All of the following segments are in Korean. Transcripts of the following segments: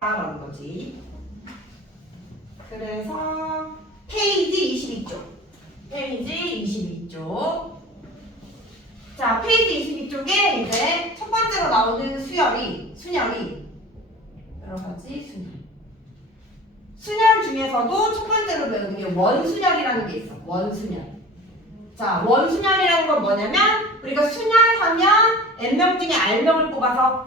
라는 거지. 그래서 페이지 22쪽. 페이지 22쪽. 자, 페이지 22쪽에 이제 첫 번째로 나오는 순열이 여러 가지 순열 중에서도 첫 번째로 배우는 게 원순열이라는 게 있어. 원순열. 자, 원순열이라는 건 뭐냐면 우리가 순열하면 n명 중에 r명을 뽑아서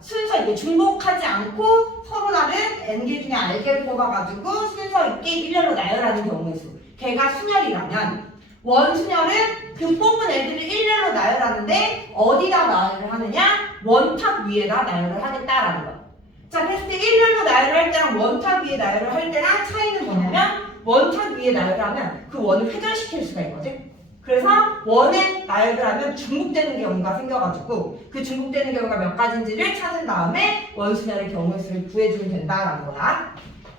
순서 있게 중복하지 않고 서로 다른 n개 중에 r개를 뽑아가지고 순서 있게 일렬로 나열하는 경우의 수. 걔가 순열이라면 원순열은 그 뽑은 애들을 일렬로 나열하는데 어디다 나열을 하느냐? 원탑 위에다 나열을 하겠다라는 거야. 자, 그랬을 때 일렬로 나열을 할 때랑 원탑 위에 나열을 할 때랑 차이는 뭐냐면 원탑 위에 나열을 하면 그 원을 회전시킬 수가 있거든. 그래서 원에 나열을 하면 중복되는 경우가 생겨가지고 그 중복되는 경우가 몇 가지인지를 찾은 다음에 원순열의 경우의 수를 구해주면 된다라는 거야.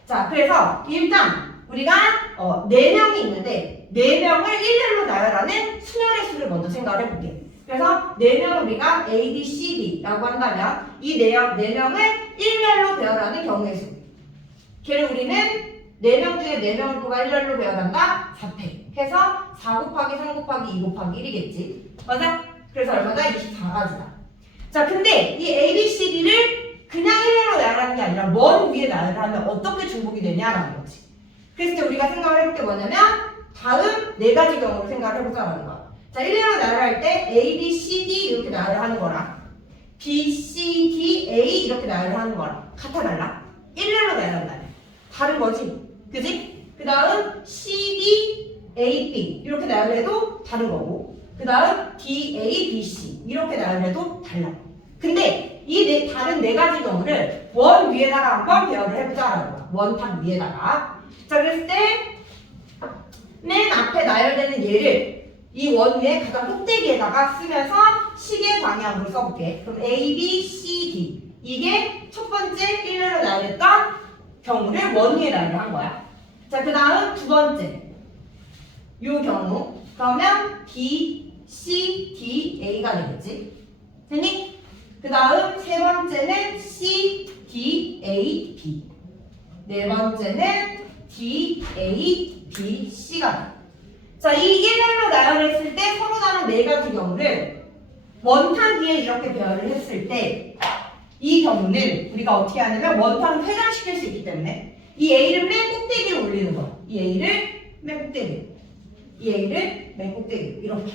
자, 그래서 일단 우리가 4명이 있는데 4명을 일렬로 나열하는 순열의 수를 먼저 생각을 해볼게. 그래서 4명을 우리가 A, B, C, D라고 한다면 이 4명을 일렬로 배열하는 경우의 수. 걔를 우리는 4명 중에 4명을 뽑아 일렬로 배열한다? 4패. 해서 4 곱하기 3 곱하기 2 곱하기 1이겠지. 맞아? 그래서 얼마다? 24가지다. 자, 근데 이 A, B, C, D를 그냥 일렬로 나열하는 게 아니라 원 위에 나열을 하면 어떻게 중복이 되냐라는 거지. 그래서 이제 우리가 생각을 해볼 게 뭐냐면 다음 4가지 경우를 생각을 해보자라는 거야. 자, 일렬로 나열할 때 A, B, C, D 이렇게 나열을 하는 거랑 B, C, D, A 이렇게 나열을 하는 거랑 같아 달라? 일렬로 나열한다면 다른 거지. 그지? 그 다음 C, D, A, B 이렇게 나열해도 다른 거고 그 다음 D, A, B, C 이렇게 나열해도 달라. 근데 이 다른 4가지 경우를 원 위에다가 한번 배열을 해보자라는 거야. 원탑 위에다가. 자, 그랬을 때 맨 앞에 나열되는 얘를 이 원 위에 가장 꼭대기에다가 쓰면서 시계 방향으로 써볼게. 그럼 A, B, C, D 이게 첫 번째 일렬로 나열했던 경우를 원 위에 나열을 한 거야. 자, 그 다음 두 번째 요 경우 그러면 B, C, D, A가 되겠지. 됐니? 그 다음 세 번째는 C, D, A, B 네 번째는 D, A, B, C가 돼. 자, 이 일렬로 나열했을 때 서로 다른 4가지 경우를 원탑 위에 이렇게 배열을 했을 때 이 경우는 우리가 어떻게 하냐면 원탑을 회전시킬 수 있기 때문에 이 A를 맨 꼭대기로 올리는 거야. 이 A를 맨 꼭대기, 이 A를 맨 꼭대기 이렇게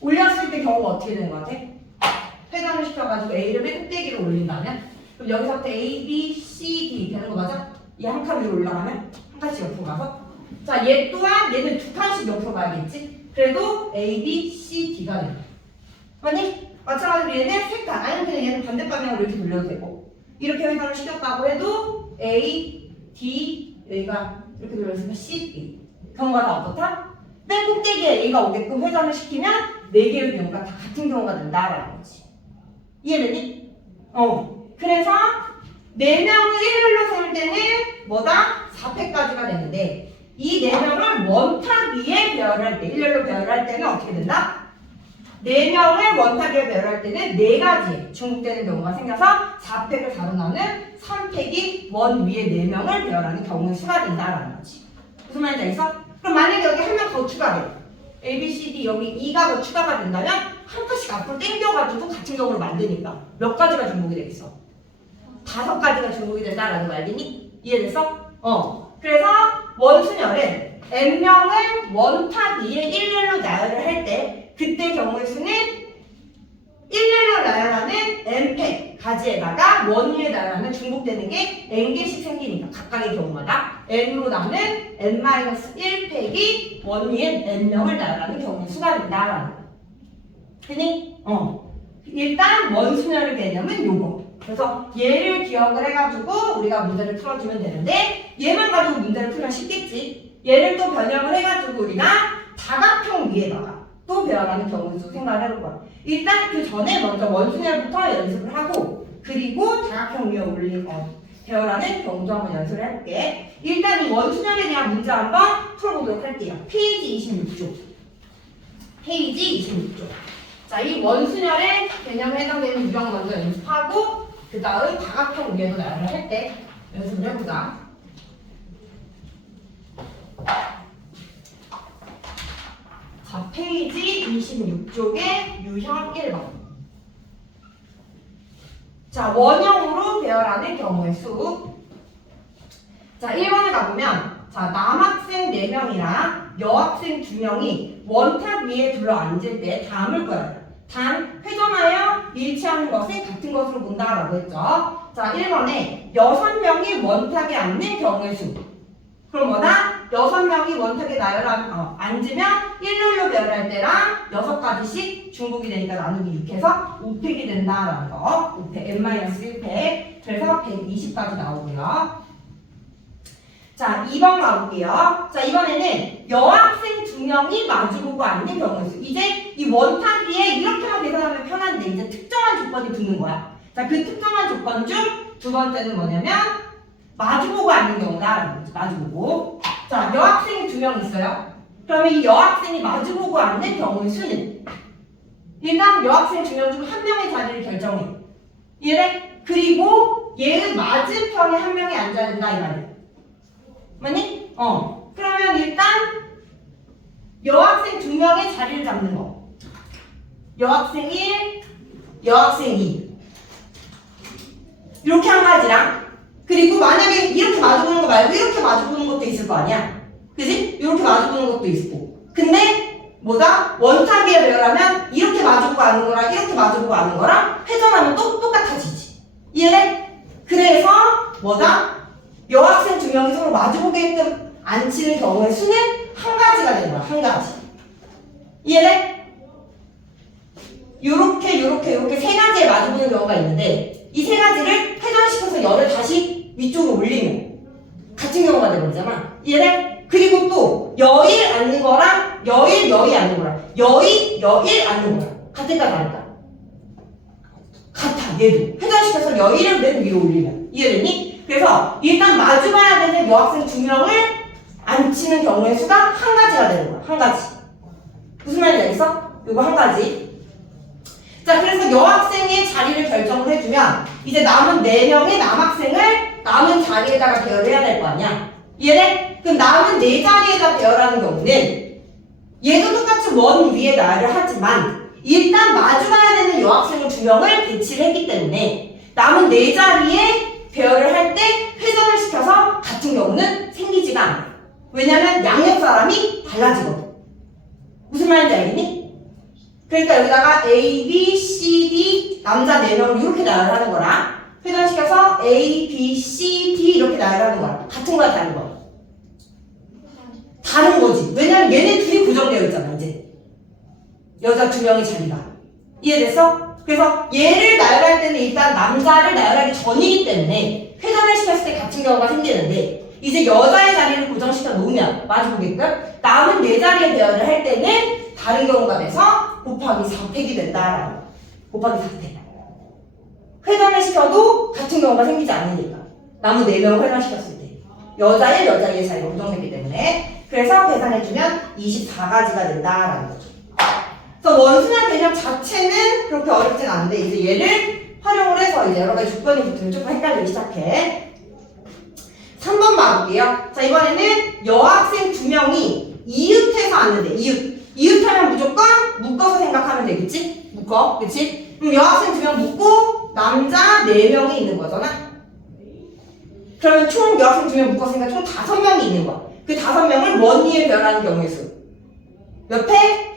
올렸을 때 경우가 어떻게 되는 거 같아? 회전을 시켜가지고 A를 맨 꼭대기로 올린다면 그럼 여기서부터 A, B, C, D 되는 거 맞아? 얘 한 칸 위로 올라가면 한 칸씩 옆으로 가서 자, 얘 또한 얘는 2칸씩 옆으로 가야겠지? 그래도 A, B, C, D가 된다. 맞니? 마찬가지로 얘는 색깔 아니면 그냥 얘는 반대 방향으로 이렇게 돌려도 되고 이렇게 회전을 시켰다고 해도 A, D 여기가 이렇게 돌렸으면 C, D 경우가 다 어떻다? 맨 꼭대기에 A가 오게끔 회전을 시키면 4개의 경우가 다 같은 경우가 된다라는 거지. 이해되니? 그래서 4명을 일렬로 세울 때는 뭐다? 4패까지가 되는데 이 4명을 원탑 위에 배열할 때 일렬로 배열할 때는 어떻게 된다? 4명을 원탑 위에 배열할 때는 4가지 중복되는 경우가 생겨서 4팩을 다루나는 3팩이 원 위에 4명을 배열하는 경우의 수가 된다라는 거지. 무슨 말인지 알겠어? 그럼 만약에 여기 한 명 더 추가돼. A, B, C, D 여기 2가 더 추가가 된다면 한 칸씩 앞으로 당겨가지고 같은 경우를 만드니까 몇 가지가 중복이 되겠어? 5가지가 중복이 된다라는 거 알겠니? 이해됐어? 그래서 원순열은 n명을 원탑 위에 일렬로 나열을 할 때 그때 경우의 수는 일렬로 나열하는 n팩 가지에다가 원 위에 나열하는 중복되는 게 n개씩 생기니까 각각의 경우마다 n으로 남는 n-1팩이 원 위에 n명을 나열하는 경우의 수가 된다라는 거. 됐니? 일단 원순열의 개념은 요거. 그래서 얘를 기억을 해가지고 우리가 문제를 풀어주면 되는데 얘만 가지고 문제를 풀면 쉽겠지. 얘를 또 변형을 해가지고 우리가 다각형 위에다가 또 배열하는 경우를 생각을 해볼 거야. 일단 그 전에 먼저 원순열부터 연습을 하고 그리고 다각형 위에 배열하는 경우도 한번 연습을 해볼게. 일단 이 원순열에 대한 문제 한번 풀어보도록 할게요. 페이지 26쪽. 페이지 26쪽. 자, 이 원순열의 개념에 해당되는 유형을 먼저 연습하고 그 다음 다각형 위에도 나열을 할 때 연습을 해보자. 자, 페이지 26쪽에 유형 1번. 자, 원형으로 배열하는 경우의 수. 자, 1번에 가보면, 자, 남학생 4명이랑 여학생 2명이 원탁 위에 둘러앉을 때 다음을 거예요. 단, 회전하여 일치하는 것은 같은 것으로 본다라고 했죠. 자, 1번에 6명이 원탁에 앉는 경우의 수. 그럼 뭐다? 6명이 원탁에 앉으면 1룰로 배열할 때랑 6가지씩 중복이 되니까 나누기 6해서 5팩이 된다라는 거. 5팩, n-1팩. 그래서 120까지 나오고요. 자, 2번 가볼게요. 자, 이번에는 여학생 2명이 마주보고 앉는 경우의 수. 이제 이 원탁 위에 이렇게만 계산하면 편한데 이제 특정한 조건이 붙는 거야. 자, 그 특정한 조건 중 두 번째는 뭐냐면 마주보고 앉는 경우다라는 거지. 마주보고. 자, 여학생이 2명 있어요. 그러면 이 여학생이 마주보고 앉는 경우의 수는 일단 여학생 2명 중 한 명의 자리를 결정해. 이해돼? 그리고 얘의 맞은편에 한 명이 앉아야 된다 이 말이야. 맞니? 그러면 일단 여학생 2명의 자리를 잡는 거. 여학생 1, 여학생 2. 이렇게 한 가지랑 그리고 만약에 이렇게 마주보는 거 말고 이렇게 마주보는 것도 있을 거 아니야. 그지? 이렇게 마주보는 것도 있고. 근데 뭐다? 원탁 위에 배열하면 이렇게 마주보고 앉는 거랑 이렇게 마주보고 앉는 거랑 회전하면 또 똑같아지지. 이해돼? 그래서 뭐다? 여학생 2명이 서로 마주보게끔 앉히는 경우의 수는 한 가지가 되는 거야. 한 가지. 이해돼? 요렇게 세 가지에 마주보는 경우가 있는데 이 세 가지를 회전시켜서 열을 다시 위쪽으로 올리면 같은 경우가 되버리잖아. 이해돼? 그리고 또 여일 앉는 거랑 여일 앉는 거랑 여일 앉는 거랑 같을까 다를까? 같아. 얘도 회전시켜서 여일을 맨 위로 올리면. 이해되니? 그래서 일단 마주봐야 되는 여학생 2명을 앉히는 경우의 수가 한 가지가 되는 거야. 한 가지. 무슨 말인지 알겠어? 이거 한 가지. 자, 그래서 여학생의 자리를 결정을 해주면 이제 남은 4명의 남학생을 남은 자리에다가 배열을 해야 될 거 아니야. 이해돼? 그럼 남은 4자리에다 배열하는 경우는 얘도 똑같이 원 위에 나열을 하지만 일단 마주봐야 되는 여학생을 2명을 배치를 했기 때문에 남은 4자리에 배열을 할 때 회전을 시켜서 같은 경우는 생기지가 않아. 왜냐면 양옆 사람이 달라지거든. 무슨 말인지 알겠니? 그러니까 여기다가 A, B, C, D 남자 4명을 이렇게 나열하는 거랑 회전시켜서 A, B, C, D 이렇게 나열하는 거랑 같은 거야 다른 거야? 다른 거지. 왜냐면 얘네 둘이 고정되어 있잖아 이제. 여자 2명의 자리가. 이해됐어? 그래서 얘를 나열할 때는 일단 남자를 나열하기 전이기 때문에 회전을 시켰을 때 같은 경우가 생기는데 이제 여자의 자리를 고정시켜 놓으면 마주보게끔 남은 4자리에 배열을 할 때는 다른 경우가 돼서 곱하기 4팩이 된다라는 거. 곱하기 4팩. 회전을 시켜도 같은 경우가 생기지 않으니까. 남은 4명을 회전시켰을 때. 여자의 자리가 고정되기 때문에. 그래서 계산해주면 24가지가 된다라는 거죠. 그래서 원순환 개념 자체는 그렇게 어렵진 않은데 이제 얘를 활용을 해서 이제 여러 가지 조건이 붙으면 조금 헷갈리기 시작해. 3번 봐볼게요. 자, 이번에는 여학생 2명이 이웃해서 앉는데 이웃하면 무조건 묶어서 생각하면 되겠지? 묶어. 그치? 그럼 여학생 2명 묶고 남자 4명이 있는 거잖아? 그러면 총 여학생 2명 묶었으니까 총 5명이 있는 거야. 그 5명을 원 위에 배열하는 경우의 수. 몇 팩?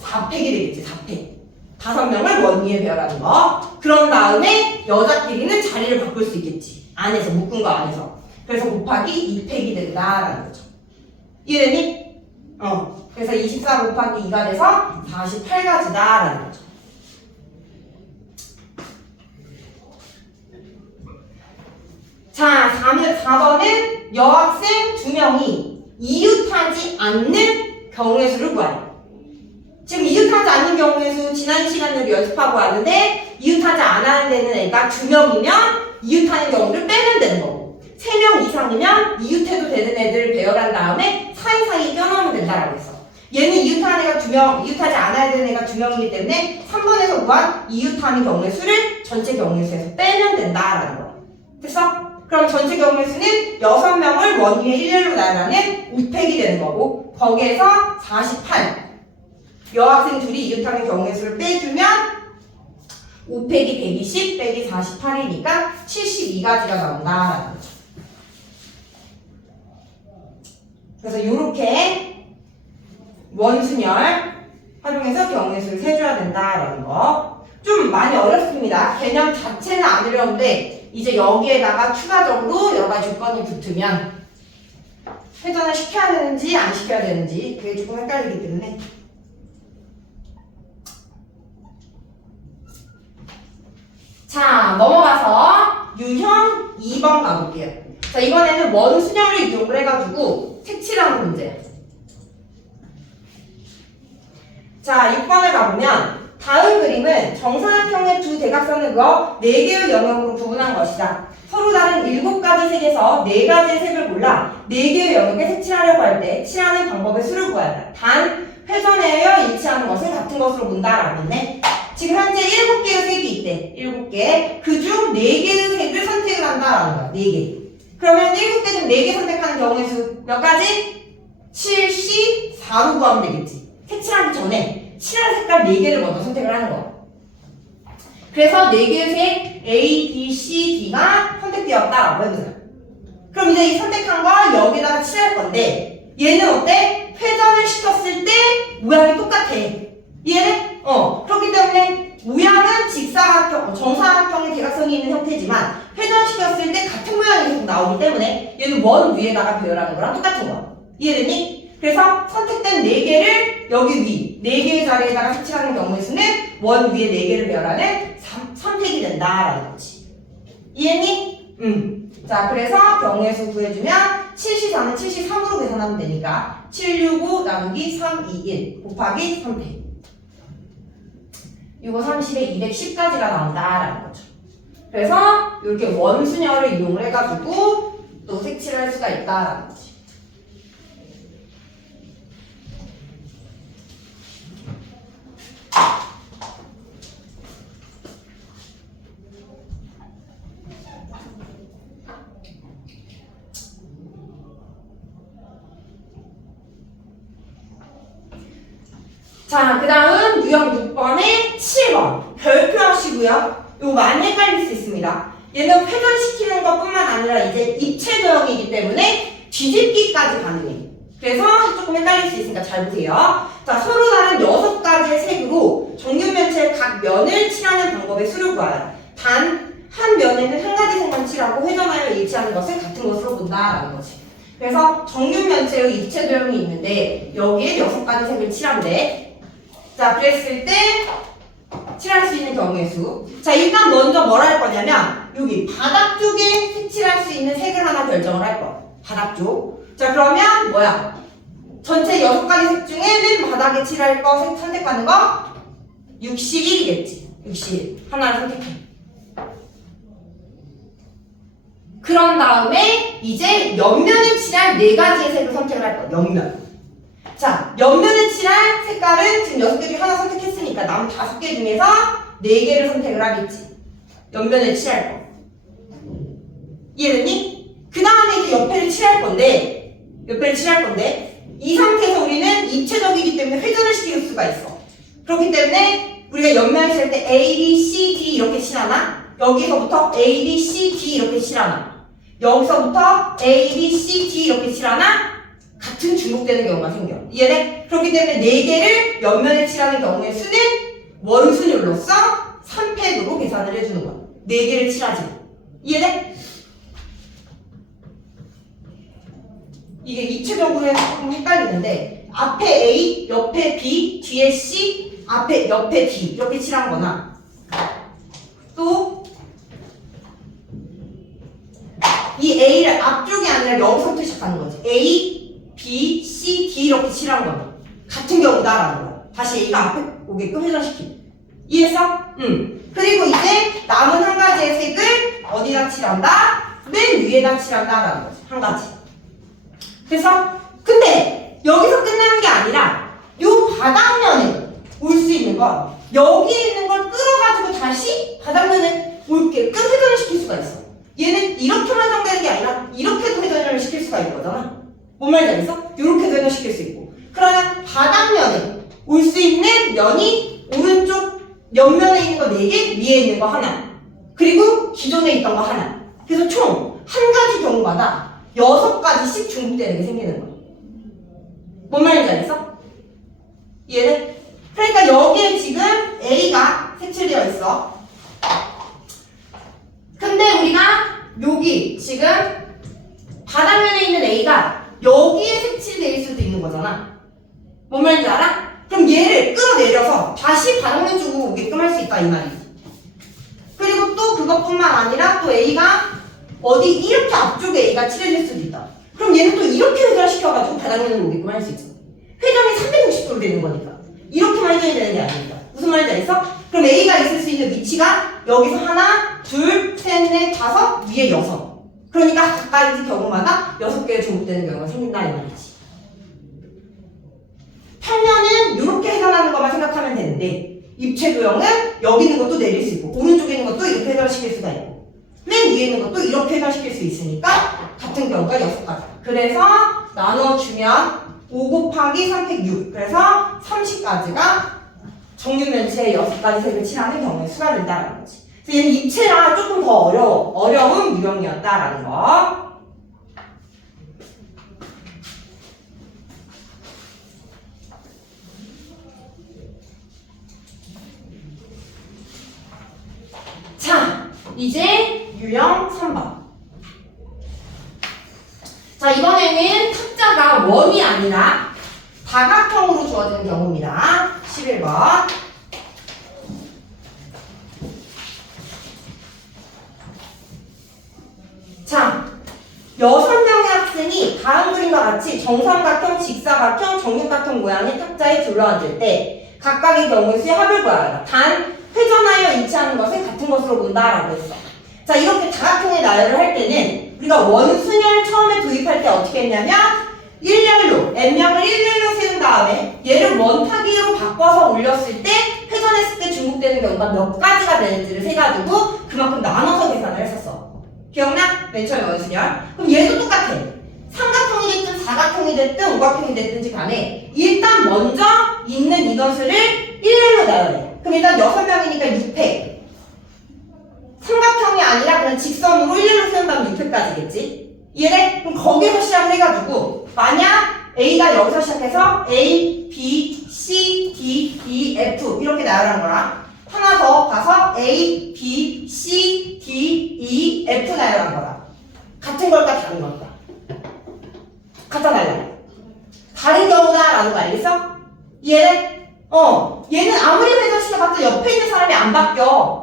4팩이 되겠지. 4팩. 5명을 원 위에 배열하는 거. 그런 다음에 여자끼리는 자리를 바꿀 수 있겠지. 안에서, 묶은 거 안에서. 그래서 곱하기 2팩이 된다라는 거죠. 이해되니? 그래서 24 곱하기 2가 돼서 48가지다라는 거죠. 자, 4번은 여학생 2명이 이웃하지 않는 경우의 수를 구하래요. 지금 이웃하지 않는 경우의 수 지난 시간으로 연습하고 왔는데 이웃하지 않아야 되는 애가 2명이면 이웃하는 경우를 빼면 되는 거고 3명 이상이면 이웃해도 되는 애들을 배열한 다음에 사이사이에 껴넣으면 된다라고 했어. 얘는 이웃하는 애가 2명, 이웃하지 않아야 되는 애가 2명이기 때문에 3번에서 구한 이웃하는 경우의 수를 전체 경우의 수에서 빼면 된다라는 거. 됐어? 그럼 전체 경우의 수는 6명을 원 위에 일렬로 나열하는 우팩이 되는 거고 거기에서 48 여학생 둘이 이웃하는 경우의 수를 빼주면 5 빼기 120 빼기 48이니까 72가지가 나온다라는 거죠. 그래서 이렇게 원순열 활용해서 경우의 수를 세줘야 된다라는 거. 좀 많이 어렵습니다. 개념 자체는 안 어려운데 이제 여기에다가 추가적으로 여러 가지 조건이 붙으면 회전을 시켜야 되는지 안 시켜야 되는지 그게 조금 헷갈리기 때문에 자 넘어가서 유형 2번 가볼게요. 자 이번에는 원순열을 이용을 해가지고 색칠하는 문제예요. 자 6번을 가보면 다음 그림은 정사각형의 두 대각선을 그어 4개의 영역으로 구분한 것이다. 서로 다른 7가지 색에서 4가지의 색을 골라 4개의 영역에 색칠하려고 할 때 칠하는 방법의 수를 구하라. 단 회전하여 일치하는 것을 같은 것으로 본다라고 했네. 지금 현재 7개의 색이 있대. 7개. 그중 4개의 색을 선택을 한다라는 거야. 4개. 그러면 7개 중 4개 선택하는 경우의 수 몇 가지? 7, C, 4로 구하면 되겠지. 색칠하기 전에 칠할 색깔 4개를 먼저 선택을 하는 거야. 그래서 4개의 색 A, B, C, D가 선택되었다라고 해보자. 그럼 이제 이 선택한 거 여기다가 칠할 건데 얘는 어때? 회전을 시켰을 때 모양이 똑같아. 얘는? 그렇기 때문에 모양은 직사각형, 정사각형의 대각선이 있는 형태지만 회전시켰을 때 같은 모양이 계속 나오기 때문에 얘는 원 위에다가 배열하는 거랑 똑같은 거야. 이해되니? 그래서 선택된 4개를 여기 위 4개의 자리에다가 색칠하는 경우의 수는 원 위에 4개를 배열하는 선택이 된다라는 거지. 이해니? 자 그래서 경우의 수 구해주면 7C4는 7C3으로 계산하면 되니까 765 나누기 321 곱하기 3팩 이거 30에 210까지가 나온다라는 거죠. 그래서 이렇게 원순열을 이용을 해가지고 또 색칠을 할 수가 있다라는 거지. 자, 그 다음 유형 6번에 7번 별표 하시고요. 이거 많이 헷갈릴 수 있습니다. 얘는 회전시키는 것뿐만 아니라 이제 입체 도형이기 때문에 뒤집기까지 가능해. 그래서 조금 헷갈릴 수 있으니까 잘 보세요. 자, 서로 다른 6가지의 색으로 정육면체의 각 면을 칠하는 방법의 수를 구하라. 단 한 면에는 한 가지 색만 칠하고 회전하여 일치하는 것을 같은 것으로 본다라는 거지. 그래서 정육면체의 입체 도형이 있는데 여기에 6가지 색을 칠한대. 자, 그랬을 때 칠할 수 있는 경우의 수. 자, 일단 먼저 뭘 할 거냐면 여기 바닥 쪽에 색칠할 수 있는 색을 하나 결정을 할 거야. 바닥 쪽. 자, 그러면 뭐야? 전체 6가지 색 중에 맨 바닥에 칠할 거 색 선택하는 거 61이겠지. 61. 하나를 선택해. 그런 다음에 이제 옆면에 칠할 4가지의 색을 선택을 할 거야. 옆면. 자, 옆면에 칠할 색깔은 지금 6개 중에 하나 선택했으니까 남은 5개 중에서 4개를 선택을 하겠지. 옆면에 칠할 거. 이해됐니? 그 다음에 이제 옆에를 칠할 건데 이 상태에서 우리는 입체적이기 때문에 회전을 시킬 수가 있어. 그렇기 때문에 우리가 옆면을 칠 때 A, B, C, D 이렇게 칠하나? 여기서부터 A, B, C, D 이렇게 칠하나? 여기서부터 A, B, C, D 이렇게 칠하나? 같은 중복되는 경우가 생겨. 이해돼? 그렇기 때문에 4개를 옆면에 칠하는 경우의 수는 원순율로서 3팩으로 계산을 해주는 거야. 4개를 칠하지. 이해돼? 이게 입체적으로는 조금 헷갈리는데 앞에 A, 옆에 B, 뒤에 C, 옆에 D 이렇게 칠한 거나 또 이 A를 앞쪽이 아니라 여기서부터 시작하는 거지. A, B, C, D 이렇게 칠한 거나 같은 경우다라는 거야. 다시 A가 앞에 오게끔 회전시키고. 이해했어? 그리고 이제 남은 한 가지의 색을 어디다 칠한다? 맨 위에다 칠한다라는 거지. 한 가지. 그래서 근데 여기서 끝나는 게 아니라 바닥면에 올 수 있는 건 여기에 있는 걸 끌어가지고 다시 바닥면에 올게끔 회전을 시킬 수가 있어. 얘는 이렇게만 정되는 게 아니라 이렇게도 회전을 시킬 수가 있는 거잖아. 뭔 말인지 알겠어? 이렇게 회전을 시킬 수 있고. 그러면 바닥면에 올 수 있는 면이 오른쪽 옆면에 있는 거 4개, 위에 있는 거 하나. 그리고 기존에 있던 거 하나. 그래서 총 한 가지 경우마다 6가지씩 중복되는 게 생기는 거야. 뭔 말인지 알겠어? 얘는 그러니까 여기에 지금 A가 색칠되어 있어. 근데 우리가 여기 지금 바닥면에 있는 A가 여기에 색칠될 수도 있는 거잖아. 뭔 말인지 알아? 그럼 얘를 끌어내려서 다시 바닥면 쪽으로 오게끔 할 수 있다 이 말이지. 그리고 또 그것뿐만 아니라 또 A가 어디 이렇게 앞쪽에 A가 칠해질 수도 있다. 그럼 얘는 또 이렇게 회전시켜가지고 바닥면으로 오게끔 할 수 있어. 회전이 360도로 되는 거니까. 이렇게만 회전이 되는 게 아니니까. 무슨 말인지 알겠어? 그럼 A가 있을 수 있는 위치가 여기서 하나, 둘, 셋, 넷, 다섯, 위에 6. 그러니까 각가지 경우마다 6개의 중복되는 경우가 생긴다 이 말이지. 평면은 이렇게 회전하는 것만 생각하면 되는데 입체 도형은 여기 있는 것도 내릴 수 있고 오른쪽에 있는 것도 이렇게 회전시킬 수가 있고 맨 위에 있는 것도 이렇게 회전시킬 수 있으니까 같은 경우가 6가지. 그래서 나눠주면 5 곱하기 3 팩 6. 그래서 30가지가 정육면체의 6가지 색을 칠하는 경우의 수가 된다는 거지. 그래서 얘는 입체랑 조금 더 어려운 유형이었다라는 거. 자, 이제 유형 3번. 자, 이번에는 탁자가 원이 아니라 다각형으로 주어지는 경우입니다. 11번. 자, 6명의 학생이 다음 그림과 같이 정삼각형, 직사각형, 정육각형 모양의 탁자에 둘러앉을 때 각각의 경우의 수의 합을 구하라. 단 회전하여 일치하는 것을 같은 것으로 본다라고 했어. 자, 이렇게 다각형의 나열을 할 때는 우리가 원순열 처음에 도입할 때 어떻게 했냐면 일렬로, n명을 일렬로 세운 다음에 얘를 원타기로 바꿔서 올렸을 때 회전했을 때 중복되는 경우가 몇 가지가 되는지를 세가지고 그만큼 나눠서 계산을 했었어. 기억나? 맨 처음에 원순열. 그럼 얘도 똑같아. 삼각형이 됐든 사각형이 됐든 오각형이 됐든지 간에 일단 먼저 있는 인원수를 일렬로 나열해. 그럼 일단 6명이니까 6팩. 삼각형이 아니라 그냥 직선으로 일렬로 세운 다음 6팩까지겠지? 이해돼? 그럼 거기서 시작을 해가지고 만약 A가 여기서 시작해서 A, B, C, D, E, F 이렇게 나열한 거랑 하나 더 가서 A, B, C, D, E, F 나열한 거랑 같은 걸까 다른 걸까? 같아 달라. 다른 경우다라는 거 알겠어? 이해돼? 얘는 아무리 회전시켜봤자 옆에 있는 사람이 안 바뀌어.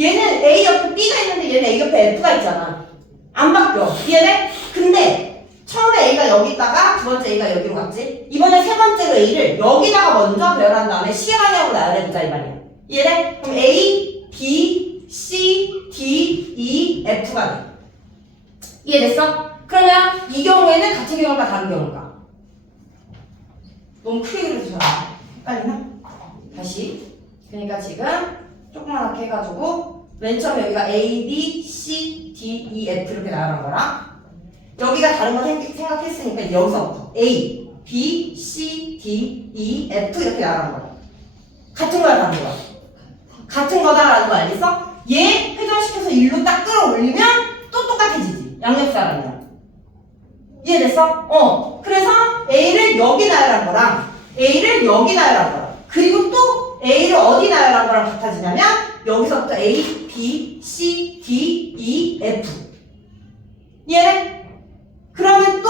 얘는 A 옆에 B가 있는데 얘는 A 옆에 F가 있잖아. 안 바뀌어. 이해돼? 근데 처음에 A가 여기 있다가 두 번째 A가 여기로 갔지? 이번에 세 번째로 A를 여기다가 먼저 배열한 다음에 C의 방향으로 나열해보자 이 말이야. 이해돼? 그럼 A, B, C, D, E, F가 돼. 이해됐어? 그러면 이 경우에는 같은 경우가 다른 경우가? 너무 크게 그려서 잘 헷갈리나? 다시. 그러니까 지금 조그맣게 해가지고 맨 처음 여기가 A, B, C, D, E, F 이렇게 나열한 거랑 여기가 다른 거 생각했으니까 이제 여기서부터 A, B, C, D, E, F 이렇게 나열한 거야. 같은 거야 다른 거야? 같은 거다라는 거 알겠어? 얘 회전시켜서 일로 딱 끌어올리면 또 똑같아지지. 양옆사람이랑. 이해됐어? 그래서 A를 여기 나열한 거랑 A를 여기 나열한 거랑 그리고 또 A를 어디 나열한 거랑 같아지냐면 여기서부터 A, B, C, D, E, F. 이해돼? 그러면 또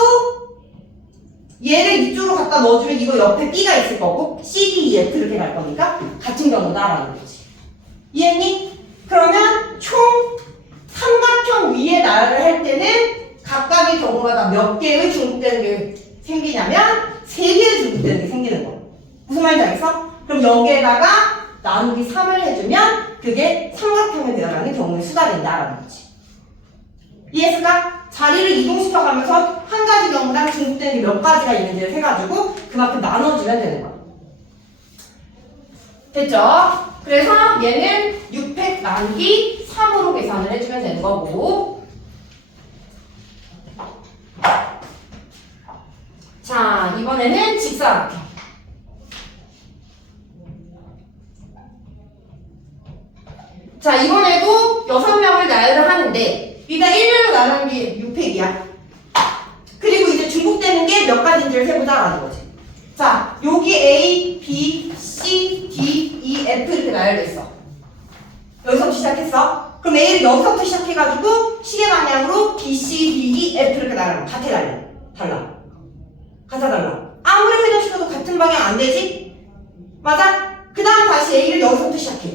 얘를 이쪽으로 갖다 넣어주면 이거 옆에 B가 있을 거고 C, D, E, F 이렇게 갈 거니까 같은 경우다라는 거지. 이해했니? 그러면 총 삼각형 위에 나열을 할 때는 각각의 경우마다 몇 개의 중복되는 게 생기냐면 3개의 중복되는 게 생기는 거야. 무슨 말인지 알겠어? 그럼 여기에다가 나누기 3을 해주면 그게 삼각형에 배열하는 경우의 수가 된다라는 거지. 이해했을까? 자리를 이동시켜가면서 한 가지 경우당 중복되는 게 몇 가지가 있는지를 세가지고 그만큼 나눠주면 되는 거야. 됐죠? 그래서 얘는 6팩 나누기 3으로 계산을 해주면 되는 거고. 자, 이번에는 직사각형. 자, 이번에도 6명을 나열을 하는데 일단 일렬로 나누는 게 6팩이야. 그리고 이제 중복되는 게 몇 가지인지를 세보자라는 거지. 자, 여기 A, B, C, D, E, F 이렇게 나열됐어. 여기서부터 시작했어. 그럼 A를 여기서부터 시작해가지고 시계 방향으로 B, C, D, E, F 이렇게 나열하면 같아 달라. 달라. 같아 달라. 아무리 회전시켜도 같은 방향 안 되지? 맞아? 그 다음 다시 A를 여기서부터 시작해.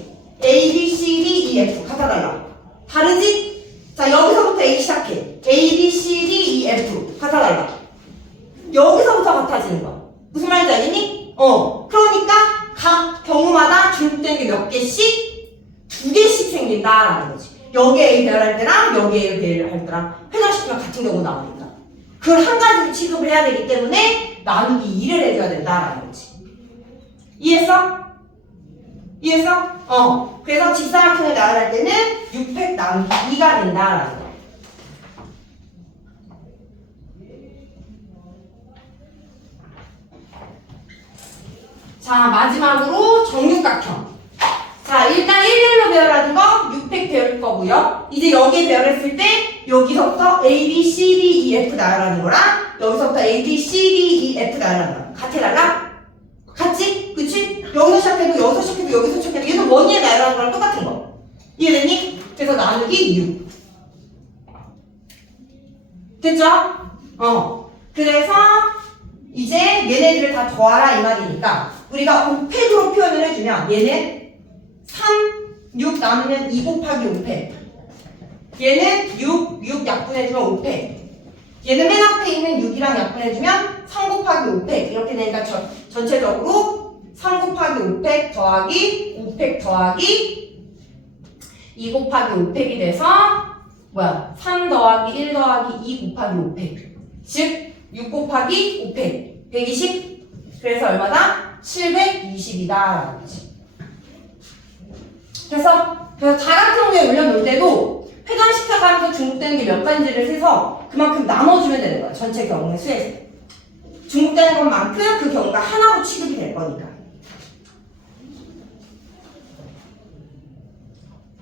A, B, C, D, E, F 같아 달라. 다르지? 자, 여기서부터 A 시작해. A, B, C, D, E, F 같아 달라. 여기서부터 같아지는 거야. 무슨 말인지 알겠니? 그러니까 각 경우마다 중복되는 게 몇 개씩? 2개씩 생긴다라는 거지. 여기에 A 배열할 때랑 여기에 A 배열할 때랑 회전시키면 같은 경우 나오니까. 그걸 한 가지로 취급을 해야 되기 때문에 나누기 2를 해줘야 된다라는 거지. 이해했어? 이해했어? 그래서 직사각형을 나열할 때는 6팩 나누기 2가 된다라는 거. 자, 마지막으로 정육각형. 자, 일단 일렬로 배열하는 거 6팩 배울 거고요. 이제 여기에 배열했을 때 여기서부터 A, B, C, D, E, F 나열하는 거랑 여기서부터 A, B, C, D, E, F 나열하는 거랑 같아 달라? 같지? 그치? 여기서 시작해도 여기서 시작해도 여기서 시작해도 얘는 원위에 나열하는 거랑 똑같은 거. 이해됐니? 그래서 나누기 6. 됐죠? 그래서 이제 얘네들을 다 더하라 이 말이니까 우리가 5팩으로 표현을 해주면 얘는 3, 6 나누면 2 곱하기 5팩. 얘는 6 약분해주면 5팩. 얘는 맨 앞에 있는 6이랑 약분해주면 3 곱하기 5팩. 이렇게 되니까 전체적으로 3 곱하기 5팩 더하기 5팩 더하기 2 곱하기 5팩이 돼서 3 더하기 1 더하기 2 곱하기 5팩. 즉 6 곱하기 5팩 120. 그래서 얼마다? 720이다. 그래서 다각형에 올려놓을 때도 회전시켜가면서 중복되는 게 몇 가지인지를 세서 그만큼 나눠주면 되는 거야. 전체 경우의 수에서. 중복되는 것만큼 그 경우가 하나로 취급이 될 거니까.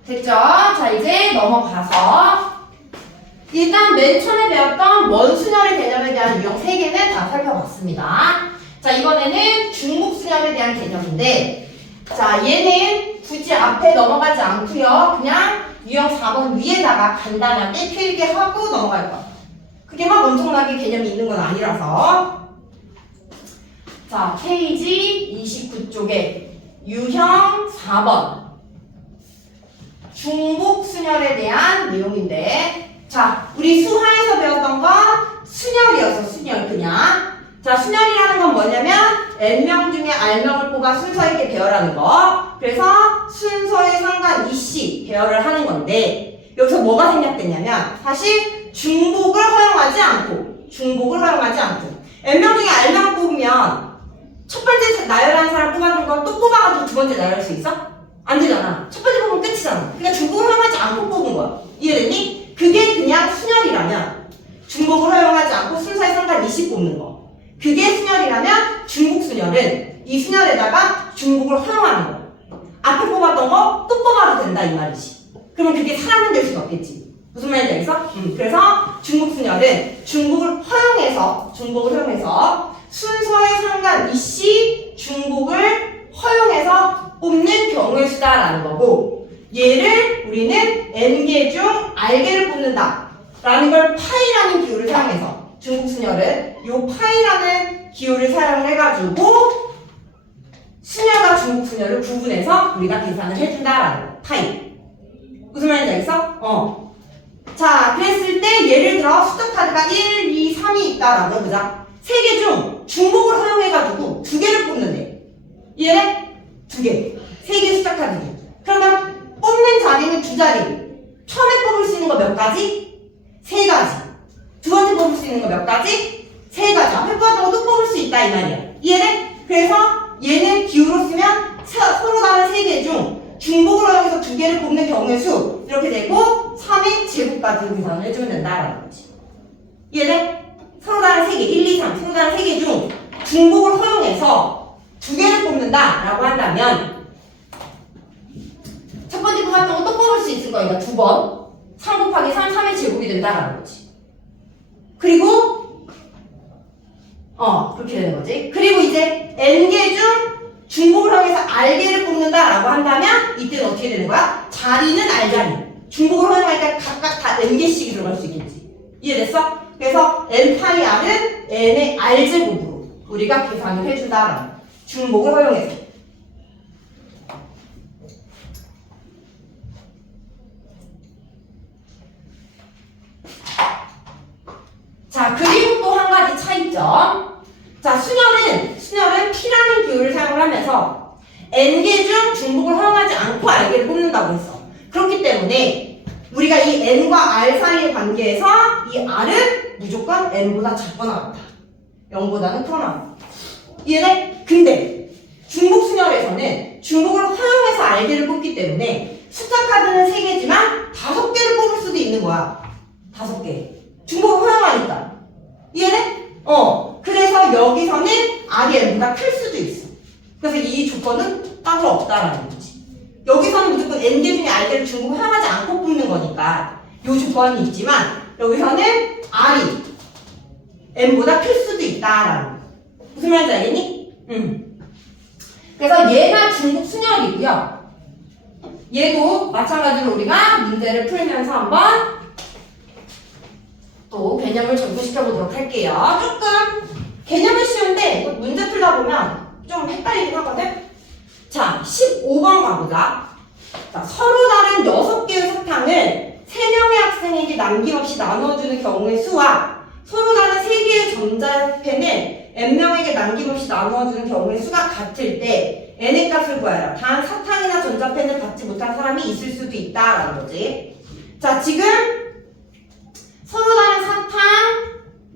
됐죠? 자, 이제 넘어가서 일단 맨 처음에 배웠던 원순열의 개념에 대한 유형 3개는 다 살펴봤습니다. 자, 이번에는 중복순열에 대한 개념인데 자, 얘는 굳이 앞에 넘어가지 않고요. 그냥 유형 4번 위에다가 간단하게 필기하고 넘어갈 거야. 그게 막 엄청나게 개념이 있는 건 아니라서. 자, 페이지 29쪽에 유형 4번 중복순열에 대한 내용인데 자, 우리 수하에서 배웠던 건 순열이었어. 순열 그냥. 자, 순열이라는 건 뭐냐면 N명 중에 R명을 뽑아 순서 있게 배열하는 거. 그래서 순서에 상관이시 배열을 하는 건데 여기서 뭐가 생략됐냐면 사실 중복을 허용하지 않고 N명 중에 R명을 뽑으면 첫 번째 나열하는 사람 뽑아준 건 또 뽑아가지고 두 번째 나열할 수 있어? 안 되잖아. 첫 번째 뽑으면 끝이잖아. 그러니까 중복을 허용하지 않고 뽑은 거야. 이해됐니? 그게 그냥 순열이라면 중복을 허용하지 않고 순서에 상관이시 뽑는 거. 그게 순열이라면 중복순열은 이 순열에다가 중복을 허용하는 거. 앞에 뽑았던 거 또 뽑아도 된다 이 말이지. 그러면 그게 사람은 될 수는 없겠지. 무슨 말인지 알겠어? 그래서 중복순열은 중복을 허용해서 순서에 상관이시 중복을 허용해서 뽑는 경우의 수다라는 거고 얘를 우리는 N개 중 R개를 뽑는다 라는 걸 파이라는 기호를 사용해서 중복순열은 요 파이라는 기호를 사용해가지고 순열과 중복순열을 구분해서 우리가 계산을 해준다라는 거. 파이. 무슨 말인지 알겠어? 자, 그랬을 때 예를 들어 숫자 카드가 1, 2, 3이 있다라고 해보자. 3개 중 중복을 허용해가지고 2개를 뽑는데 얘는 2개. 3개 숫자 카드지. 그러면 뽑는 자리는 2자리. 처음에 뽑을 수 있는 거 몇 가지? 3가지. 두 번째 뽑을 수 있는 거 몇 가지? 3가지. 앞에 뽑았던 거 또 뽑을 수 있다 이 말이야. 이해돼? 그래서 얘는 기호로 쓰면 서로 다른 3개 중 중복을 허용해서 2개를 뽑는 경우의 수 이렇게 되고 3의 제곱까지 계산을 해주면 된다라는 거지. 이해돼? 서로 다른 3개 1, 2, 3 서로 다른 3개 중 중복을 허용해서 2개를 뽑는다라고 한다면 첫 번째 거 같은 거 또 뽑을 수 있을 거니까 2번 3 곱하기 3, 3의 제곱이 된다라는 거지. 그리고 그렇게 되는 거지. 그리고 이제 n개 중 중복을 허용해서 r개를 뽑는다라고 한다면 이때는 어떻게 되는 거야? 자리는 r자리. 중복을 허용하니까 각각 다 n개씩이 들어갈 수 있겠지. 이해됐어? 그래서 n 파이 r은 n의 r제곱으로 우리가 계산을 해준다라는 거야. 중복을 허용해서. 자, 그리고 또 한 가지 차이점. 자, 순열은 P라는 기호를 사용을 하면서 n개 중 중복을 허용하지 않고 r개를 뽑는다고 했어. 그렇기 때문에 우리가 이 n과 r 사이의 관계에서 이 r은 무조건 n보다 작거나 같다. 0보다는 크거나 같다. 이해돼? 근데 중복 순열에서는 중복을 허용해서 r개를 뽑기 때문에 숫자 카드는 3개지만 5개를 뽑을 수도 있는 거야. 5개. 중복을 허용하니까. 이해돼? 그래서 여기서는 r이 n보다 클 수도 있어. 그래서 이 조건은 따로 없다라는 거지. 여기서는 무조건 n개 중에 r개를 중복을 허용하지 않고 뽑는 거니까 이 조건이 있지만 여기서는 r이 n보다 클 수도 있다라는 거. 무슨 말인지 알겠니? 그래서 얘가 중복 순열이고요. 얘도 마찬가지로 우리가 문제를 풀면서 한번 또 개념을 전부시켜 보도록 할게요. 조금 개념은 쉬운데 문제 풀다 보면 좀 헷갈리긴 하거든. 자, 15번 가보자. 자, 서로 다른 6개의 사탕을 3명의 학생에게 남김없이 나눠주는 경우의 수와 서로 다른 3개의 전자펜을 n명에게 남김없이 나누어주는 경우의 수가 같을 때 n의 값을 구하라. 단 사탕이나 전자펜을 받지 못한 사람이 있을 수도 있다라는 거지. 자, 지금 서로 다른 사탕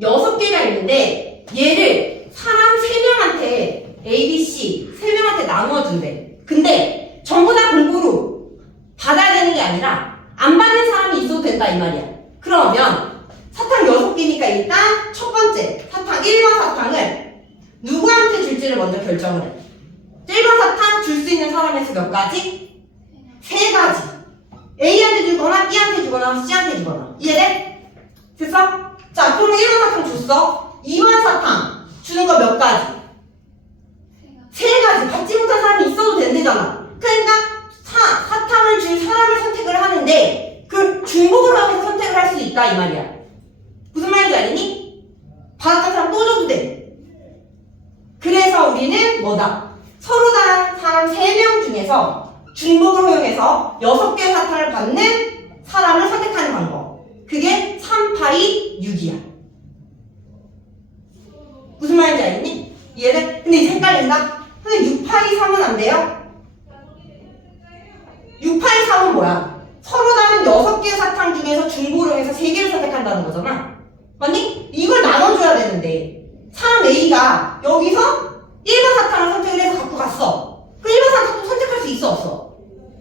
6개가 있는데 얘를 사람 3명한테 A, B, C 3명한테 나누어준대. 근데 전부 다 골고루 받아야 되는 게 아니라 안 받는 사람이 있어도 된다 이 말이야. 그러면 사탕 6개니까 일단 첫 번째 사탕 1번 사탕을 누구한테 줄지를 먼저 결정을 해. 1번 사탕 줄 수 있는 사람의 수 몇 가지? 3가지. A한테 주거나 B한테 주거나 C한테 주거나. 이해돼? 됐어? 자, 그러면 1번 사탕 줬어. 2번 사탕 주는 거 몇 가지? 3가지. 받지 못한 사람이 있어도 된대잖아. 그러니까 사탕을 준 사람을 선택을 하는데 그 중복을 하면서 선택을 할 수 있다 이 말이야. 무슨 말인지 알겠니? 받았던 사람 또 줘도 돼. 그래서 우리는 뭐다? 서로 다른 사람 3명 중에서 중복을 허용해서 6개의 사탕을 받는 사람을 선택하는 방법. 그게 3파이 6이야. 무슨 말인지 알겠니? 이해돼? 근데 이제 헷갈린다? 선생님 6파이 3은 안 돼요? 6파이 3은 뭐야? 서로 다른 6개의 사탕 중에서 중복을 허용해서 3개를 선택한다는 거잖아. 맞니? 이걸 나눠줘야 되는데 사람 A가 여기서 1번 사탕을 선택을 해서 갖고 갔어. 그 1번 사탕도 선택할 수 있어 없어?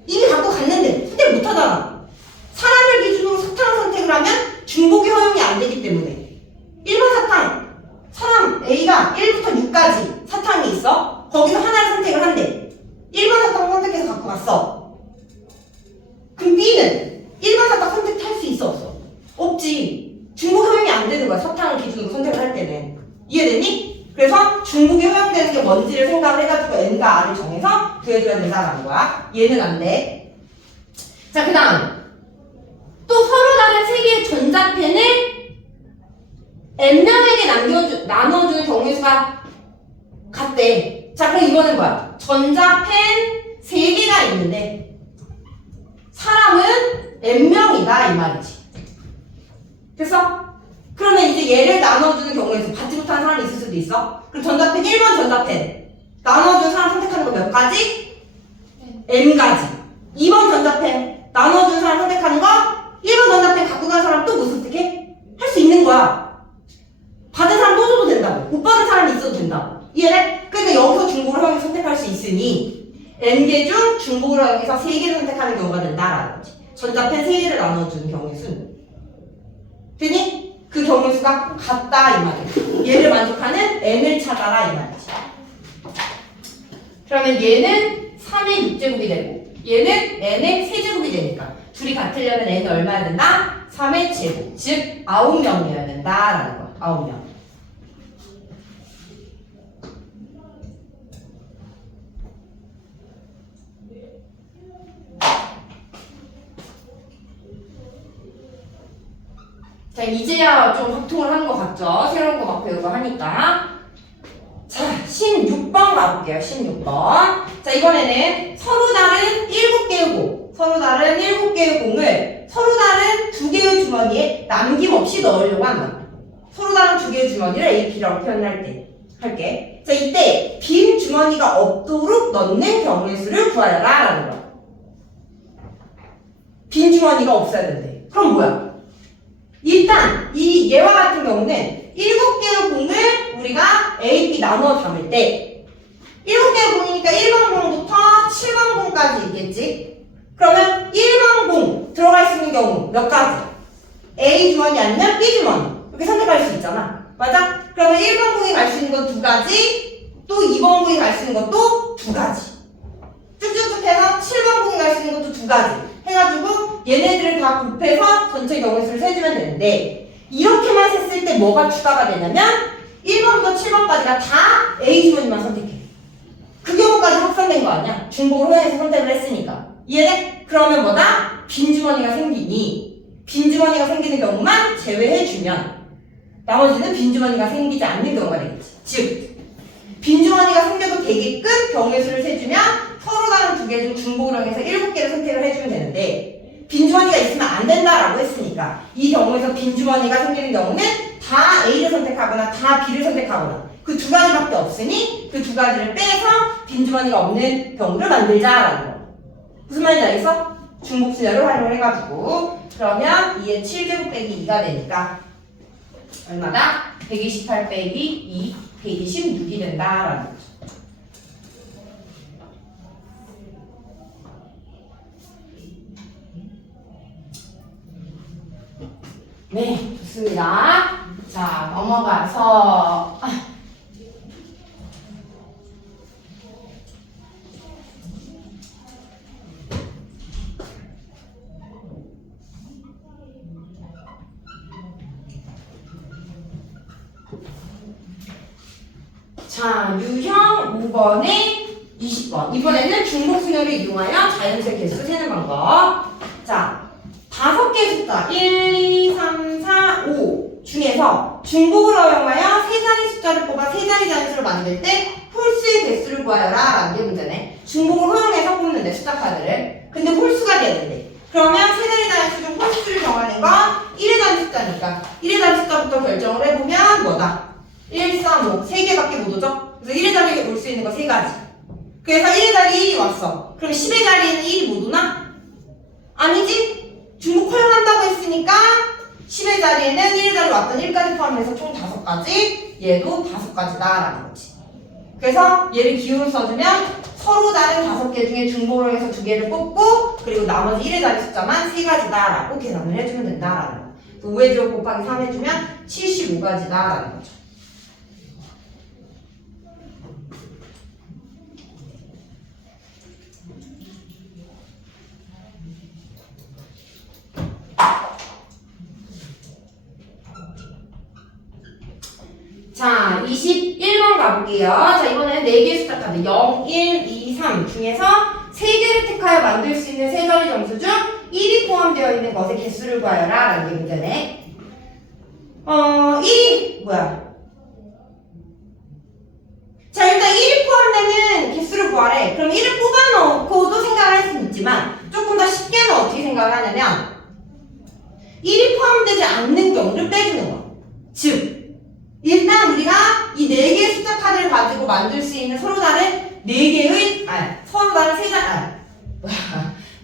이미 갖고 갔는데 선택 못하잖아. 사람을 기준으로 사탕을 선택을 하면 중복이 허용이 안 되기 때문에 1번 사탕 사람 A가 1부터 6까지 사탕이 있어. 거기서 하나를 선택을 한대. 1번 사탕 선택해서 갖고 갔어. 그럼 B는 1번 사탕 선택할 수 있어 없어? 없지. 중복 허용이 안 되는 거야. 사탕을 기준으로 선택을 할 때는. 이해됐니? 그래서 중복이 허용되는 게 뭔지를 생각을 해가지고 n과 r을 정해서 구해줘야 된다는 거야. 얘는 안 돼. 자, 그 다음 또 서로 다른 3개의 전자펜을 n명에게 나눠주는 경우의 수가 같대. 자, 그럼 이거는 뭐야? 전자펜 3개가 있는데 사람은 n명이다 이 말이지. 됐어? 그러면 이제 얘를 나눠주는 경우에서 받지 못한 사람이 있을 수도 있어. 그럼 전자펜 1번 전자펜 나눠준 사람 선택하는 거 몇 가지? n가지. 2번 전자펜 나눠준 사람 선택하는 거 1번 전자펜 갖고 간 사람 또 못 선택해? 할 수 있는 거야. 받은 사람 또 줘도 된다고. 못 받은 사람이 있어도 된다고. 이해돼? 그러니까 여기서 중복을 하게 선택할 수 있으니 n개 중 중복을 이용해서 3개를 선택하는 경우가 된다라는 거지. 전자펜 3개를 나눠주는 경우의 수는. 되니? 그 경우의 수가 같다 이 말이야. 얘를 만족하는 n을 찾아라 이 말이지. 그러면 얘는 3의 6제곱이 되고 얘는 n의 세제곱이 되니까 둘이 같으려면 n이 얼마야 된다? 3의 제곱, 즉 9명이어야 된다라는 거야. 9명. 자, 이제야 좀 확통을 하는 것 같죠? 새로운 거 막 배우고 하니까. 자, 16번 가볼게요. 16번. 자, 이번에는 서로 다른 7개의 공, 서로 다른 7개의 공을 서로 다른 2개의 주머니에 남김없이 넣으려고 한다. 서로 다른 2개의 주머니를 A, B라고 표현할 때 할게. 자, 이때 빈 주머니가 없도록 넣는 경우의 수를 구하여라 라는 거야. 빈 주머니가 없어야 된대. 그럼 뭐야? 일단 이 얘와 같은 경우는 7개의 공을 우리가 A, B 나누어 담을 때 7개의 공이니까 1번 공부터 7번 공까지 있겠지? 그러면 1번 공 들어갈 수 있는 경우 몇 가지? A 주머니 아니면 B 주머니 이렇게 선택할 수 있잖아. 맞아? 그러면 1번 공이 갈 수 있는 건 2가지, 또 2번 공이 갈 수 있는 것도 2가지. 쭉쭉쭉 해서 7번 공이 갈 수 있는 것도 2가지. 해가지고 얘네들을 다 곱해서 전체 경우의 수를 세주면 되는데 이렇게만 셌을 때 뭐가 추가가 되냐면 1번부터 7번까지가 다 A 주머니만 선택해. 그 경우까지 확산된 거 아니야? 중복을 허용해서 선택을 했으니까. 이해돼? 그러면 뭐다? 빈 주머니가 생기니 빈 주머니가 생기는 경우만 제외해주면 나머지는 빈 주머니가 생기지 않는 경우가 되겠지. 즉 빈 주머니가 생겨도 되게끔 경우의 수를 세주면 서로 다른 2개 중 중복을 이용해서 7개를 선택을 해주면 되는데 빈 주머니가 있으면 안 된다라고 했으니까 이 경우에서 빈 주머니가 생기는 경우는 다 A를 선택하거나 다 B를 선택하거나 그 2가지밖에 없으니 그 2가지를 빼서 빈 주머니가 없는 경우를 만들자라는 거. 무슨 말인지 알겠어? 중복 수열을 활용해가지고 그러면 2의 7제곱 빼기 2가 되니까 얼마다? 128 빼기 2, 126이 된다라는 거죠. 네, 좋습니다. 자, 넘어가서 자, 유형 5번에 20번. 이번에는 중복수열을 이용하여 자연수의 개수 세는 방법. 자, 5개의 숫자 1, 2, 3, 4, 5 중에서 중복을 허용하여 3자리 숫자를 뽑아 3자리 자연수를 만들 때 홀수의 개수를 구하여라 라는 게 문제네. 중복을 허용해서 뽑는데 숫자 카드를. 근데 홀수가 되는데 그러면 3자리 자연수 중 홀수를 정하는 건 1의 단위 숫자니까 1의 단위 숫자부터 결정을 해보면 뭐다? 1, 3, 5 3개밖에 못 오죠? 그래서 1의 자리에 올 수 있는 거 3가지. 그래서 1의 자리에 1이 왔어. 그럼 10의 자리에는 1이 못 오나? 아니지? 중복 허용한다고 했으니까 10의 자리에는 1의 자리 왔던 1까지 포함해서 총 5가지, 얘도 5가지다 라는 거지. 그래서 얘를 기호로 써주면 서로 다른 5개 중에 중복을 해서 2개를 뽑고 그리고 나머지 1의 자리 숫자만 3가지다 라고 계산을 해주면 된다라는 거. 5의 제곱 곱하기 3 해주면 75가지다 라는 거죠. 자, 21번 가볼게요. 자, 이번에는 4개의 숫자 카드 0, 1, 2, 3 중에서 3개를 택하여 만들 수 있는 세 자리 점수 중 1이 포함되어 있는 것의 개수를 구하여라 라는 게 문제네. 1이 뭐야? 자, 일단 1이 포함되는 개수를 구하래. 그럼 1을 뽑아놓고도 생각을 할 수는 있지만 조금 더 쉽게는 어떻게 생각을 하냐면 1이 포함되지 않는 경우를 빼주는 거야. 즉 일단 우리가 이 4개의 숫자 카드를 가지고 만들 수 있는 서로 다른 4개의 서로 다른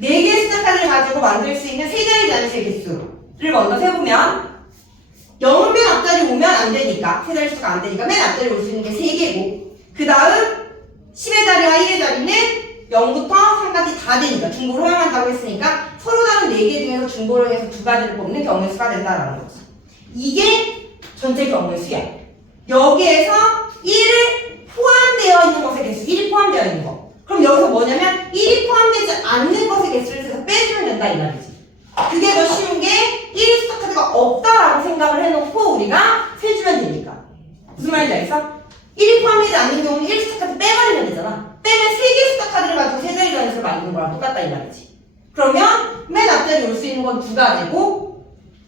4개의 숫자 카드를 가지고 만들 수 있는 3자리 자연수의 개수를 먼저 세보면 0은 맨 앞자리 오면 안 되니까 3자리 숫자가 안 되니까 맨 앞자리 올 수 있는 게 3개고 그 다음 10의 자리와 1의 자리는 0부터 3까지 다 되니까 중복을 허용한다고 했으니까 서로 다른 4개 중에서 중복을 해서 2가지를 뽑는 경우의 수가 된다라는 거지. 이게 전체 경우의 수야. 여기에서 1을 포함되어 있는 것의 개수, 1이 포함되어 있는 거. 그럼 여기서 뭐냐면 1이 포함되지 않는 것의 개수를 세서 빼주면 된다 이 말이지. 그게 더 쉬운 게 1의 숫자 카드가 없다라고 생각을 해놓고 우리가 세주면 되니까. 무슨 말인지 알겠어? 1이 포함되지 않는 경우는 1 숫자 카드 빼버리면 되잖아. 빼면 3개 숫자 카드를 가지고 세 자리 단위수를 만드는 거랑 똑같다 이 말이지. 그러면 맨 앞자리 올 수 있는 건 2가지고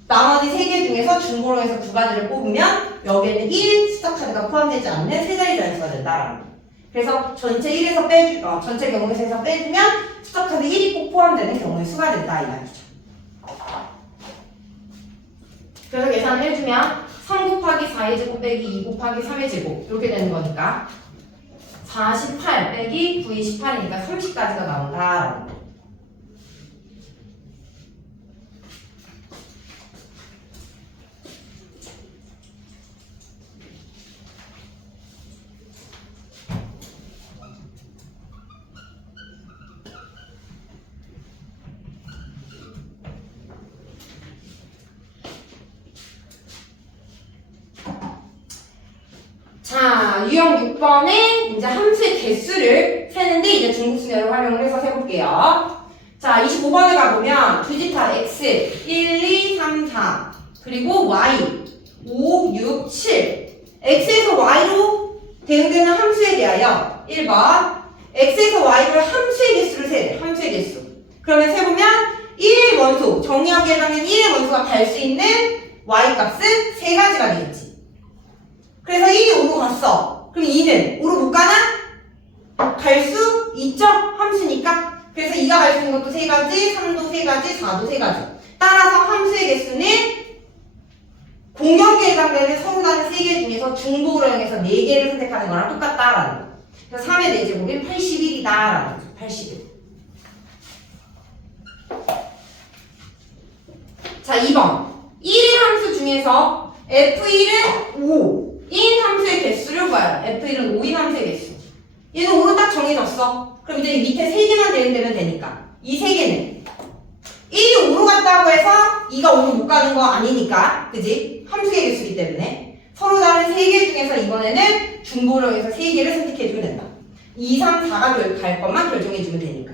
나머지 3개 중에서 중고로 해서 2가지를 뽑으면 여기에는 1 숫자 카드가 포함되지 않는 세 자리 단위수가 된다라는 거. 그래서 전체 1에서 전체 경우의 수에서 빼주면 숫자 카드 1이 꼭 포함되는 경우의 수가 된다 이 말이죠. 그래서 계산을 해주면 3 곱하기 4의 제곱 빼기 2 곱하기 3의 제곱 이렇게 되는 거니까 48 빼기 9이 18이니까 30까지가 나온다. 자, 유형 6번에 이제 함수의 개수를 세는데 이제 중국순열을 활용을 해서 세볼게요. 자, 25번에 가보면 두지타 x 1, 2, 3, 4 그리고 y 5, 6, 7 x에서 y로 대응되는 함수에 대하여 1번 x에서 y를 함수의 개수를 세래. 함수의 개수. 그러면 세보면 1의 원소, 정의하기에 해당하는 1의 원소가 갈 수 있는 y 값은 3가지가 되겠지. 그래서 1이 5로 갔어. 그럼 2는 5로 못 가나? 갈 수 있죠? 함수니까. 그래서 2가 갈 수 있는 것도 3가지, 3도 3가지, 4도 3가지. 따라서 함수의 개수는 공역에 해당되는 서로 다른 3개 중에서 중복으로 이용해서 4개를 선택하는 거랑 똑같다라는 거. 그래서 3의 4제곱이 81이다라는 거죠. 81. 자, 2번. 1의 함수 중에서 F1은 5. 인 함수의 개수를 구하라. F1은 5인 함수의 개수. 얘는 5로 딱 정해졌어. 그럼 이제 밑에 3개만 대응되면 되니까. 이 3개는 1이 5로 갔다고 해서 2가 5로 못 가는 거 아니니까. 그지? 함수의 개수이기 때문에. 서로 다른 3개 중에서 이번에는 중보령에서 3개를 선택해주면 된다. 2, 3, 4가 갈 것만 결정해주면 되니까.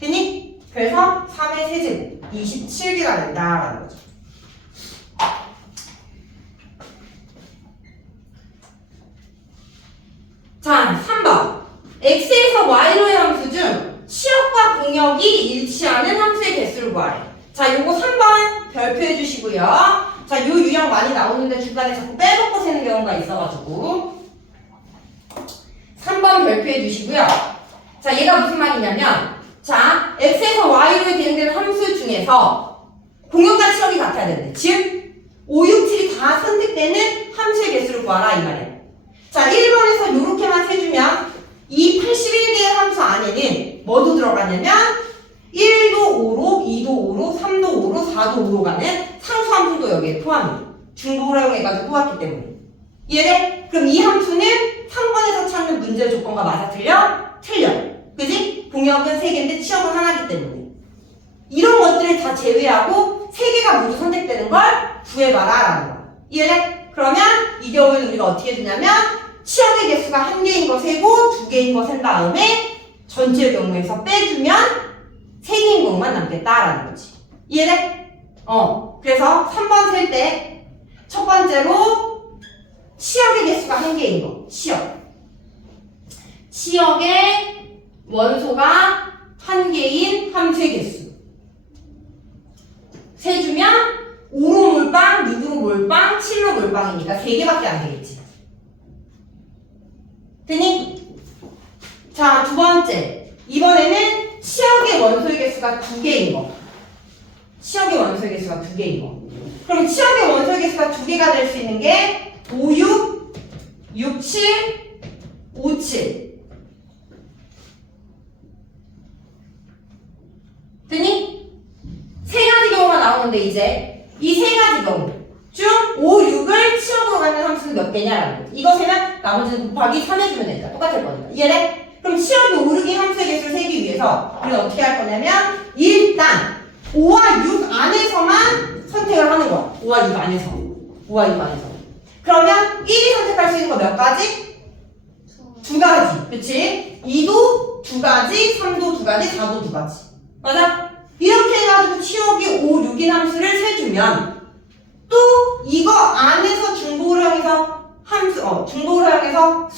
됐니? 그래서 3의 세제곱 27개가 된다라는 거죠. 자, 3번. x에서 y로의 함수 중 치역과 공역이 일치하는 함수의 개수를 구하래. 자, 요거 3번 별표해 주시고요. 자, 요 유형 많이 나오는데 중간에 자꾸 빼먹고 세는 경우가 있어가지고 3번 별표해 주시고요. 자, 얘가 무슨 말이냐면 자, x에서 y로에 대응되는 함수 중에서 공역과 치역이 같아야 되는데 즉 5, 6, 7이 다 선택되는 함수의 개수를 구하라 이 말이에요. 자, 1번에서 요렇게만 세주면 이 81개의 함수 안에는 뭐도 들어가냐면 1도 5로, 2도 5로, 3도 5로, 4도 5로 가는 상수 함수도 여기에 포함이에요. 중복을 활용해가지고 뽑았기 때문에. 이해돼? 그럼 이 함수는 3번에서 찾는 문제 조건과 맞아 틀려? 틀려. 그지? 공역은 3개인데 치역은 하나이기 때문에. 이런 것들을 다 제외하고 3개가 모두 선택되는 걸 구해봐라 라는 거야. 이해돼? 그러면 이 경우에는 우리가 어떻게 해주냐면 치역의 개수가 1개인 거 세고 2개인 거 센 다음에 전체 경우에서 빼주면 3개인 것만 남겠다라는 거지. 이해돼? 그래서 3번 셀 때 첫 번째로 치역의 개수가 1개인 거. 치역의 원소가 1개인 함수의 개수. 세주면 5로 몰빵, 6으로 몰빵, 7로 몰빵이니까 3개밖에 안 되겠지. 됐니? 자, 두 번째. 이번에는 치역의 원소의 개수가 2개인 거. 치역의 원소의 개수가 2개인 거. 그럼 치역의 원소의 개수가 2개가 될 수 있는 게 5, 6, 6, 7, 5, 7. 됐니? 3가지 경우가 나오는데 이제 이 3가지 경우 중 5, 6을 치역으로 가는 함수는 몇 개냐라는 거지. 이거 세면 나머지는 곱하기 3 해주면 되니까 똑같을 거니까. 이해돼? 그럼 치역이 5, 6인 함수의 개수를 세기 위해서 우리는 어떻게 할 거냐면 일단 5와 6 안에서만 선택을 하는 거야. 5와 6 안에서. 5와 6 안에서. 그러면 1이 선택할 수 있는 거 몇 가지? 2가지. 그치? 2도 2가지, 3도 2가지, 4도 2가지. 맞아? 이렇게 해가지고 치역이 5, 6인 함수를 세주면 또 이거 안에서 중복을 향해서 중복을 향해서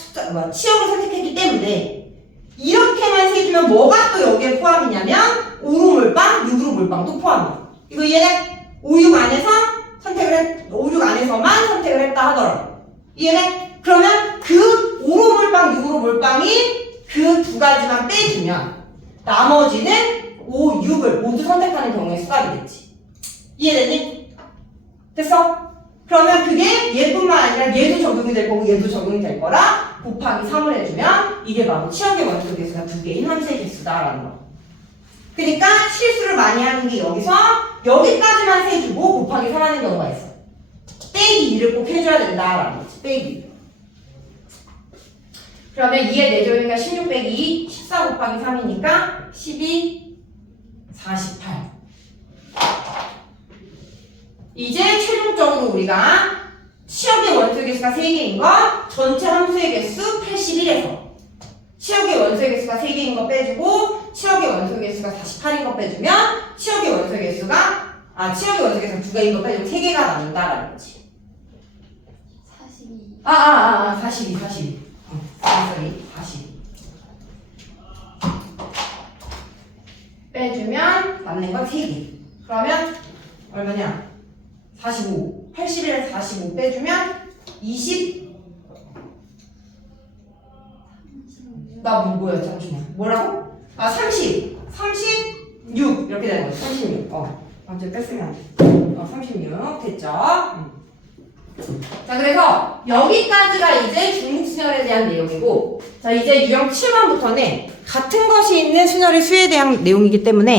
치역을 선택했기 때문에 이렇게만 세주면 뭐가 또 여기에 포함이냐면 5로 몰빵, 6으로 몰빵도 포함이야. 이거 이해돼? 5, 6 안에서 5, 6 안에서만 선택을 했다 하더라고. 이해돼? 그러면 그 5로 몰빵, 6으로 몰빵이 그 2가지만 빼주면 나머지는 5, 6을 모두 선택하는 경우의 수가 되겠지. 이해되니? 됐어? 그러면 그게 얘뿐만 아니라 얘도 적용이 될 거고 얘도 적용이 될 거라 곱하기 3을 해주면 이게 바로 치역의 원소 개수가 2개인 함수의 개수다라는 거. 그러니까 실수를 많이 하는 게 여기서 여기까지만 세주고 곱하기 3 하는 경우가 있어. 빼기 2를 꼭 해줘야 된다라는 거지. 빼기 2. 그러면 2의 4제곱이니까 16 빼기 2, 14 곱하기 3이니까 12, 48. 이제 최종적으로 우리가 치역의 원소의 개수가 3개인 거 전체 함수의 개수 81에서 치역의 원소의 개수가 3개인 거 빼주고 치역의 원소의 개수가 48인 거 빼주면 치역의 원소의 개수가 2개인 거 빼주고 3개가 남는다라는 거지. 42. 42. 42. 빼주면 남는 건 3개. 그러면 얼마냐? 45. 81에서 45 빼주면 20. 나 뭐야? 잠시만. 뭐라고? 30. 36. 이렇게 되는 거지. 36. 완전 뺐으면 안 돼. 36. 됐죠? 자, 그래서 여기까지가 이제 중립순열에 대한 내용이고, 자, 이제 유형 7번부터는 같은 것이 있는 순열의 수에 대한 내용이기 때문에